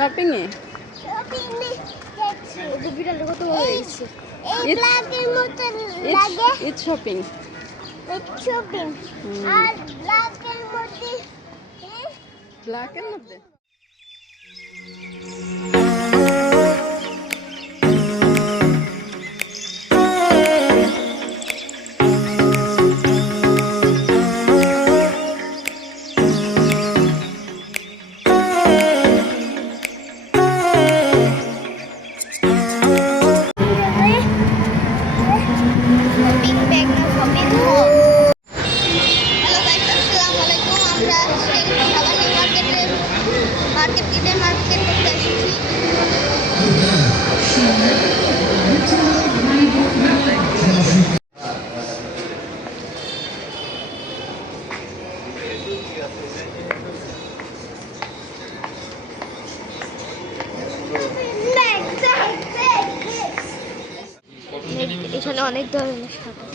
Shopping এ it's shopping shopping আর ব্ল্যাকের মধ্যে হ্যাঁ? ব্ল্যাক এর মধ্যে? এখানে অনেক ধরনের শাড়ি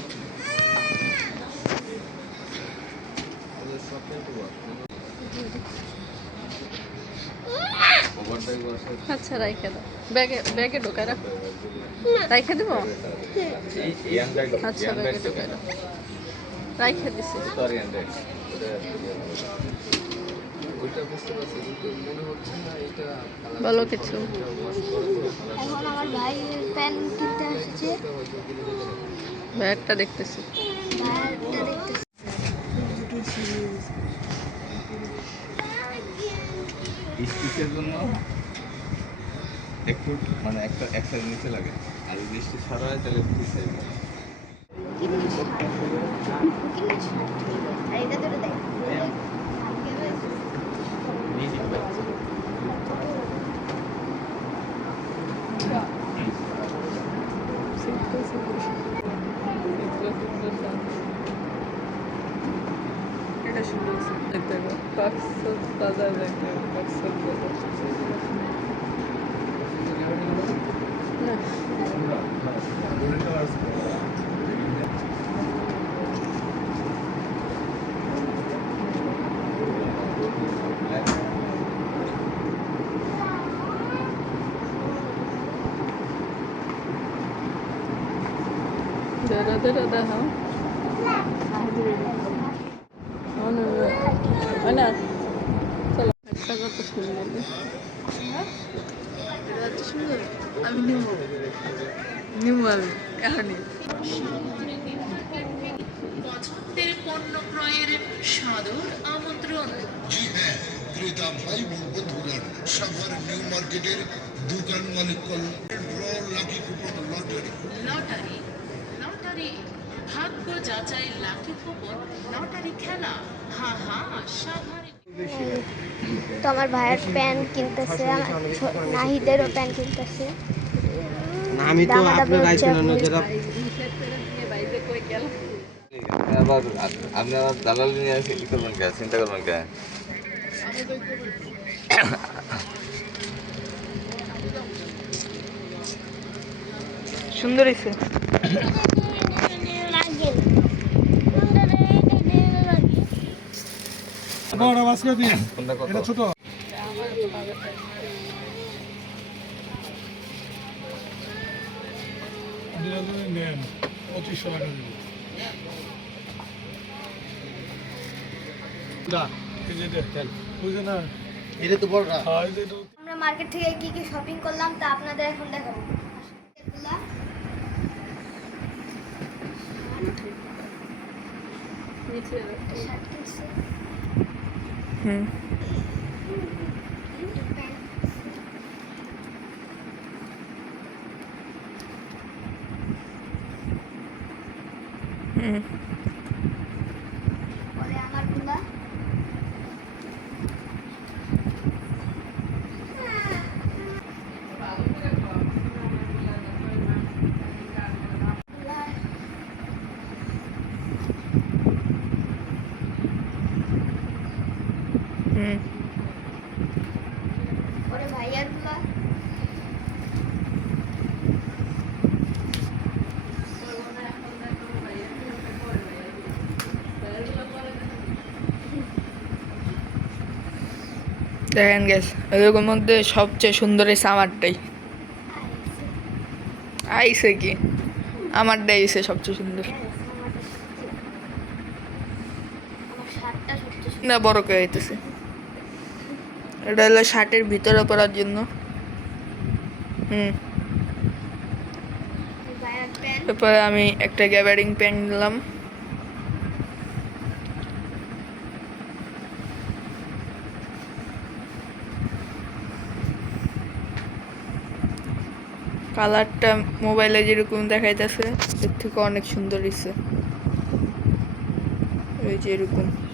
আচ্ছা রাইখে দাও। ব্যাগে ব্যাগে ঢোকায় রাখো। রাইখে দেবো? আচ্ছা ব্যাগে ঢোকায় রাখো। রাইখে দিছি। বলো কিছু। ব্যাগটা দেখতেছি। ভাইয়ারটা দেখতেছি স্টিচের জন্য একটু মানে একটা এক সাইড নিচে লাগে। আর স্টিচ সারা হয়, তাহলে দুই সাইড এটা তো tego faksu spadamy, tego faksu Da da da da da, huh? অনা চলো। একটা কত সুন্দর সুন্দর আমি নিব নিব আমি এখনই পণ্য ক্রয়ের সাদর আমন্ত্রণ জি হ্যাঁ ক্রেতা ভাই বন্ধুরা সাভার নিউ মার্কেটের দোকান মালিক কল্যাণ ড্র লাকি কুপন লটারি। যাচাই কুপন লটারি খেলা। হা হা সাভারে তো আমার ভাইয়ের প্যান্ট কিনতেছে নাহিদেরও প্যান্ট কিনতেছে। আমি তো আপনার। যারা আবার নিয়ে কি করবেন কে? চিন্তা করবেন কে? সুন্দর হয়েছে বড় এটা ছোট। নেন পঁচিশশো টাকা হ্যাঁ আমরা মার্কেট থেকে কি কি শপিং করলাম তা আপনাদের এখন দেখাবো। নিচে শার্ট কিনছি। হুম হুম হুম। দেখেন গেছ এরকম মধ্যে সবচেয়ে সুন্দর এই আমারটাই আইসে কি? আমারটাই আইসে সবচেয়ে সুন্দর। না বড় করে হইতেছে এটা হলো শার্টের ভিতরে পরার জন্য। হুম। তারপরে আমি একটা গ্যাবারিং প্যান্ট নিলাম। কালারটা মোবাইলে যেরকম দেখাইতেছে, এর থেকে অনেক সুন্দর হইছে। এই যে এরকম।